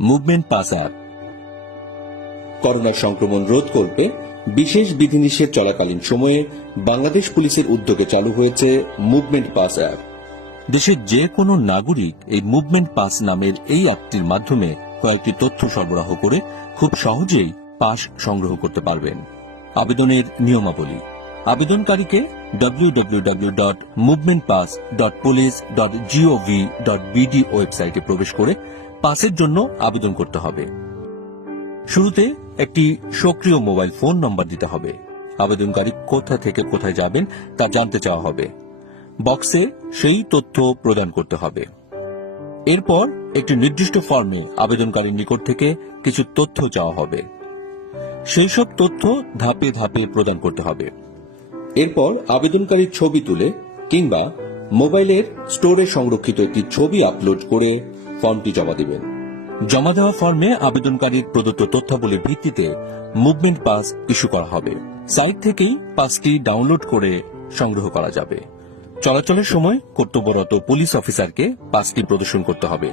Movement pass app. Corona সংক্রমণ রোধ করতে বিশেষ বিধিনিষেধ চলাকালীন সময়ে বাংলাদেশ পুলিশের উদ্যোগে চালু হয়েছে মুভমেন্ট পাস অ্যাপ। দেশের যে কোনো নাগরিক এই মুভমেন্ট পাস নামের এই অ্যাপটির মাধ্যমে কয়েকটি তথ্য সরবরাহ করে খুব সহজেই পাস সংগ্রহ করতে পারবেন। আবেদনের নিয়মাবলী: আবেদনকারীকে www.movementpass.police.gov.bd ওয়েবসাইটে প্রবেশ করে পাসের জন্য আবেদন করতে হবে। শুরুতে একটি সক্রিয় মোবাইল ফোন নম্বর দিতে হবে। আবেদনকারী কোথা থেকে কোথায় যাবেন তা জানতে চাওয়া হবে। বক্সে সেই তথ্য প্রদান করতে হবে। এরপর একটি নির্দিষ্ট ফর্মে আবেদনকারীর নিকট থেকে কিছু তথ্য চাওয়া হবে। সেই সব তথ্য ধাপে ধাপে প্রদান করতে হবে। এরপর আবেদনকারীর ছবি তুলে কিংবা মোবাইলের স্টোরে সংরক্ষিত একটি ছবি আপলোড করে ফর্মটি জমা দিবেন। জমা দেওয়া ফর্মে আবেদনকারীর প্রদত্ত তথ্যাবলীর ভিত্তিতে মুভমেন্ট পাস ইস্যু করা হবে। সাইট থেকেই পাসটি ডাউনলোড করে সংগ্রহ করা যাবে। চলাচলের সময় কর্তব্যরত পুলিশ অফিসারকে পাসটি প্রদর্শন করতে হবে।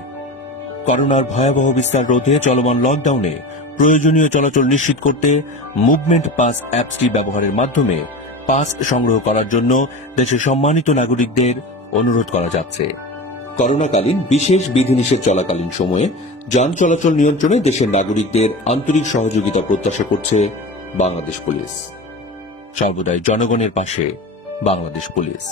করোনার ভয়াবহ বিস্তার রোধে চলমান লকডাউনে প্রয়োজনীয় চলাচল নিশ্চিত করতে মুভমেন্ট পাস অ্যাপসটি ব্যবহারের মাধ্যমে পাস সংগ্রহ করার জন্য দেশের সম্মানিত নাগরিকদের অনুরোধ করা যাচ্ছে। করোনাকালীন বিশেষ বিধিনিষেধ চলাকালীন সময়ে যান চলাচল নিয়ন্ত্রণে দেশের নাগরিকদের আন্তরিক সহযোগিতা প্রত্যাশা করছে বাংলাদেশ পুলিশ। সর্বদাই জনগণের পাশে বাংলাদেশ পুলিশ।